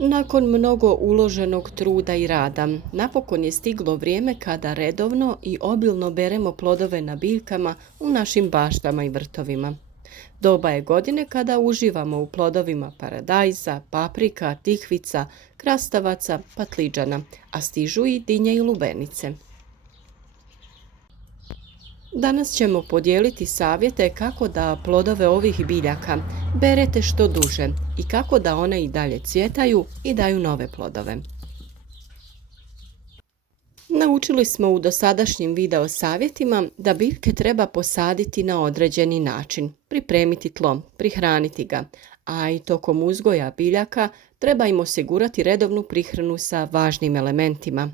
Nakon mnogo uloženog truda i rada, napokon je stiglo vrijeme kada redovno i obilno beremo plodove na biljkama u našim baštama i vrtovima. Doba je godine kada uživamo u plodovima paradajza, paprika, tikvica, krastavaca, patliđana, a stižu i dinje i lubenice. Danas ćemo podijeliti savjete kako da plodove ovih biljaka berete što duže i kako da one i dalje cvjetaju i daju nove plodove. Naučili smo u dosadašnjim video savjetima da biljke treba posaditi na određeni način, pripremiti tlo, prihraniti ga, a i tokom uzgoja biljaka treba im osigurati redovnu prihranu sa važnim elementima.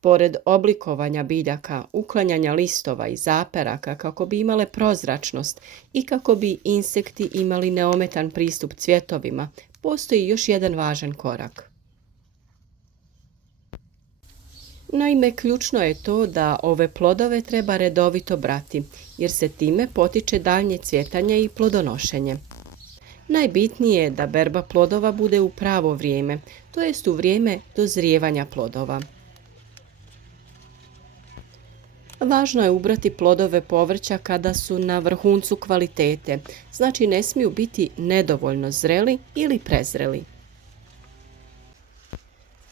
Pored oblikovanja biljaka, uklanjanja listova i zaperaka kako bi imale prozračnost i kako bi insekti imali neometan pristup cvjetovima, postoji još jedan važan korak. Naime, ključno je to da ove plodove treba redovito brati, jer se time potiče daljnje cvjetanje i plodonošenje. Najbitnije je da berba plodova bude u pravo vrijeme, to jest u vrijeme dozrijevanja plodova. Važno je ubrati plodove povrća kada su na vrhuncu kvalitete, znači ne smiju biti nedovoljno zreli ili prezreli.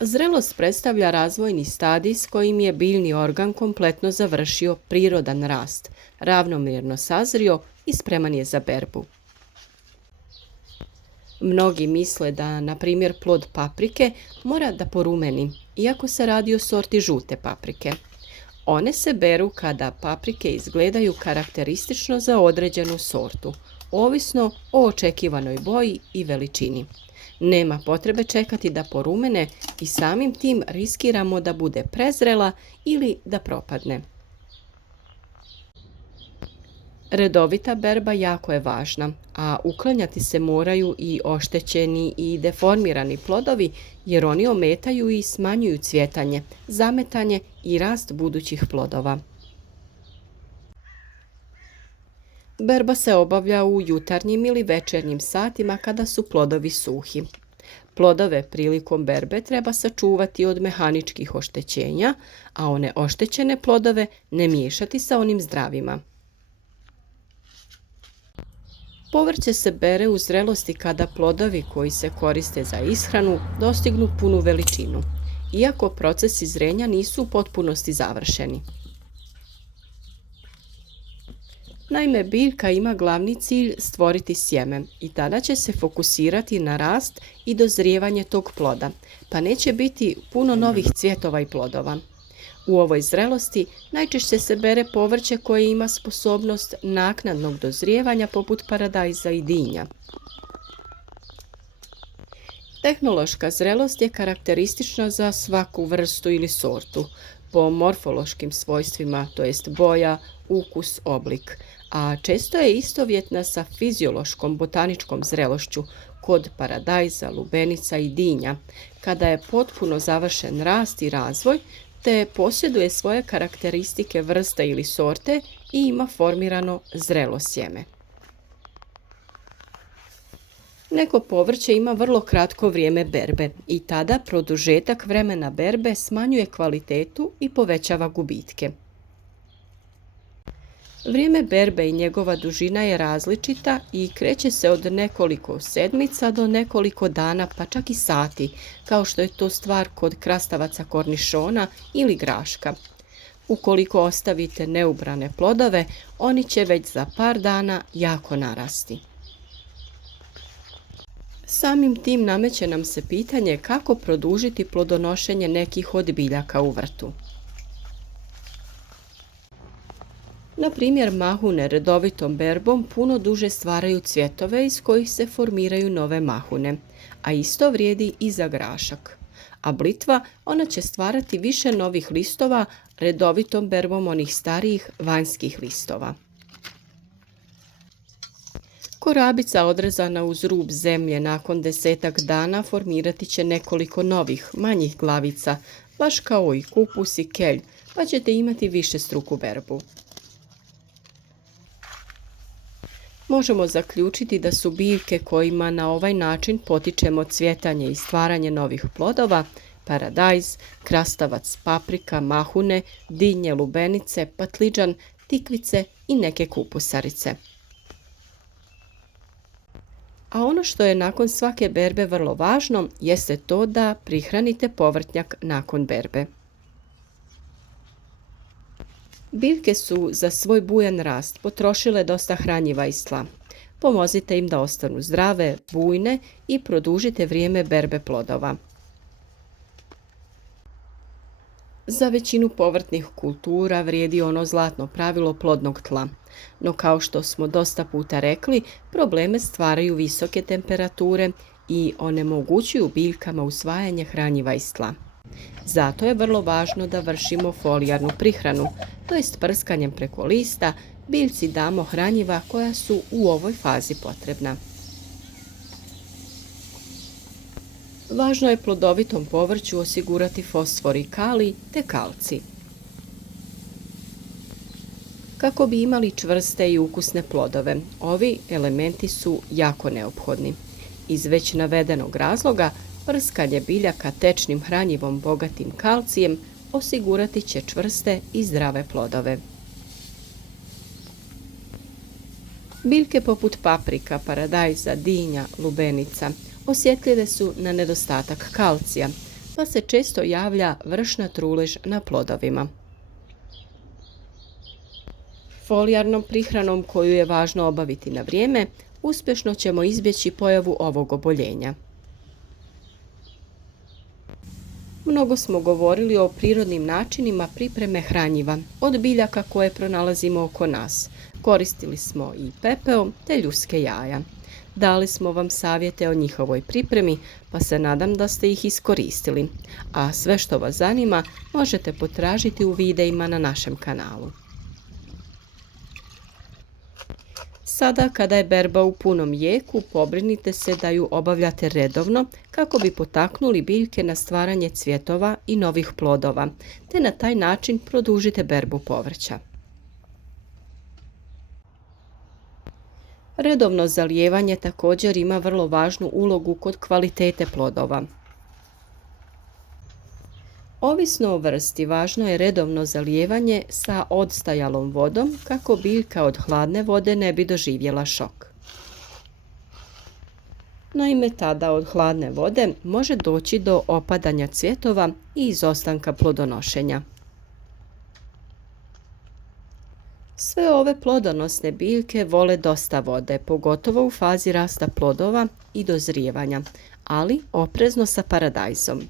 Zrelost predstavlja razvojni stadij s kojim je biljni organ kompletno završio prirodan rast, ravnomjerno sazrio i spreman je za berbu. Mnogi misle da, na primjer, plod paprike mora da porumeni, iako se radi o sorti žute paprike. One se beru kada paprike izgledaju karakteristično za određenu sortu, ovisno o očekivanoj boji i veličini. Nema potrebe čekati da porumene i samim tim riskiramo da bude prezrela ili da propadne. Redovita berba jako je važna, a uklanjati se moraju i oštećeni i deformirani plodovi jer oni ometaju i smanjuju cvjetanje, zametanje i rast budućih plodova. Berba se obavlja u jutarnjim ili večernjim satima kada su plodovi suhi. Plodove prilikom berbe treba sačuvati od mehaničkih oštećenja, a one oštećene plodove ne miješati sa onim zdravima. Povrće se bere u zrelosti kada plodovi koji se koriste za ishranu dostignu punu veličinu, iako procesi zrenja nisu u potpunosti završeni. Naime, biljka ima glavni cilj stvoriti sjeme i tada će se fokusirati na rast i dozrijevanje tog ploda, pa neće biti puno novih cvjetova i plodova. U ovoj zrelosti najčešće se bere povrće koje ima sposobnost naknadnog dozrijevanja poput paradajza i dinja. Tehnološka zrelost je karakteristična za svaku vrstu ili sortu, po morfološkim svojstvima, to jest boja, ukus, oblik, a često je istovjetna sa fiziološkom botaničkom zrelošću kod paradajza, lubenica i dinja, kada je potpuno završen rast i razvoj, te posjeduje svoje karakteristike vrste ili sorte i ima formirano zrelo sjeme. Neko povrće ima vrlo kratko vrijeme berbe i tada produžetak vremena berbe smanjuje kvalitetu i povećava gubitke. Vrijeme berbe i njegova dužina je različita i kreće se od nekoliko sedmica do nekoliko dana, pa čak i sati, kao što je to stvar kod krastavaca kornišona ili graška. Ukoliko ostavite neubrane plodove, oni će već za par dana jako narasti. Samim tim nameće nam se pitanje kako produžiti plodonošenje nekih od biljaka u vrtu. Na primjer, mahune redovitom berbom puno duže stvaraju cvjetove iz kojih se formiraju nove mahune, a isto vrijedi i za grašak. A blitva, ona će stvarati više novih listova redovitom berbom onih starijih vanjskih listova. Korabica odrezana uz rub zemlje nakon 10-ak dana formirati će nekoliko novih, manjih glavica, baš kao i kupus i kelj, pa ćete imati višestruku berbu. možemo zaključiti da su biljke kojima na ovaj način potičemo cvjetanje i stvaranje novih plodova paradajz, krastavac, paprika, mahune, dinje, lubenice, patliđan, tikvice i neke kupusarice. A ono što je nakon svake berbe vrlo važno jeste to da prihranite povrtnjak nakon berbe. Biljke su za svoj bujan rast potrošile dosta hranjiva iz tla. Pomozite im da ostanu zdrave, bujne i produžite vrijeme berbe plodova. Za većinu povrtnih kultura vrijedi ono zlatno pravilo plodnog tla. No kao što smo dosta puta rekli, probleme stvaraju visoke temperature i onemogućuju biljkama usvajanje hranjiva iz tla. Zato je vrlo važno da vršimo folijarnu prihranu, to jest prskanjem preko lista biljci damo hranjiva koja su u ovoj fazi potrebna. Važno je plodovitom povrću osigurati fosfor i kalij te kalcij. Kako bi imali čvrste i ukusne plodove, ovi elementi su jako neophodni. Iz već navedenog razloga, prskanje biljaka tečnim hranjivom bogatim kalcijem osigurati će čvrste i zdrave plodove. Biljke poput paprika, paradajza, dinja, lubenica osjetljive su na nedostatak kalcija, pa se često javlja vršna trulež na plodovima. Folijarnom prihranom koju je važno obaviti na vrijeme, uspješno ćemo izbjeći pojavu ovog oboljenja. Mnogo smo govorili o prirodnim načinima pripreme hranjiva od biljaka koje pronalazimo oko nas. Koristili smo i pepeo te ljudske jaja. Dali smo vam savjete o njihovoj pripremi, pa se nadam da ste ih iskoristili. A sve što vas zanima možete potražiti u videima na našem kanalu. Sada kada je berba u punom jeku, pobrinite se da ju obavljate redovno kako bi potaknuli biljke na stvaranje cvjetova i novih plodova, te na taj način produžite berbu povrća. Redovno zalijevanje također ima vrlo važnu ulogu kod kvalitete plodova. Ovisno o vrsti, važno je redovno zalijevanje sa odstajalom vodom kako biljka od hladne vode ne bi doživjela šok. Naime, tada od hladne vode može doći do opadanja cvjetova i izostanka plodonošenja. Sve ove plodonosne biljke vole dosta vode, pogotovo u fazi rasta plodova i dozrijevanja, ali oprezno sa paradajzom.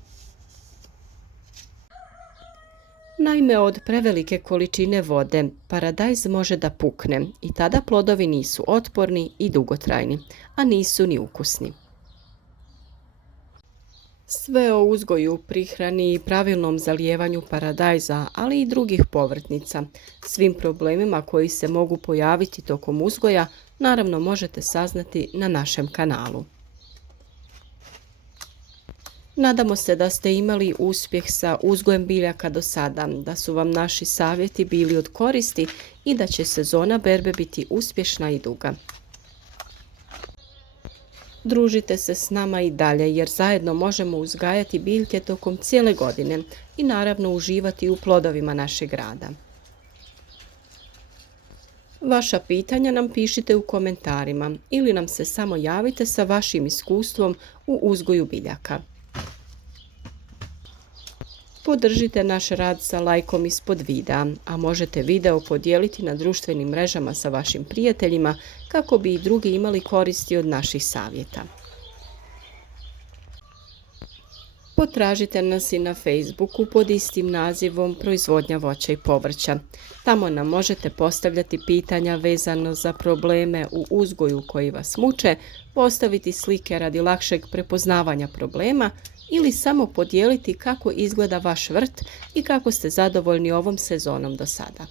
Naime, od prevelike količine vode paradajz može da pukne i tada plodovi nisu otporni i dugotrajni, a nisu ni ukusni. Sve o uzgoju, prihrani i pravilnom zalijevanju paradajza, ali i drugih povrtnica, svim problemima koji se mogu pojaviti tokom uzgoja, naravno možete saznati na našem kanalu. Nadamo se da ste imali uspjeh sa uzgojem biljaka do sada, da su vam naši savjeti bili od koristi i da će sezona berbe biti uspješna i duga. Družite se s nama i dalje jer zajedno možemo uzgajati biljke tokom cijele godine i naravno uživati u plodovima našeg rada. Vaša pitanja nam pišite u komentarima ili nam se samo javite sa vašim iskustvom u uzgoju biljaka. Podržite naš rad sa lajkom ispod videa, a možete video podijeliti na društvenim mrežama sa vašim prijateljima kako bi i drugi imali koristi od naših savjeta. Potražite nas i na Facebooku pod istim nazivom Proizvodnja voća i povrća. Tamo nam možete postavljati pitanja vezano za probleme u uzgoju koji vas muče, postaviti slike radi lakšeg prepoznavanja problema ili samo podijeliti kako izgleda vaš vrt i kako ste zadovoljni ovom sezonom do sada.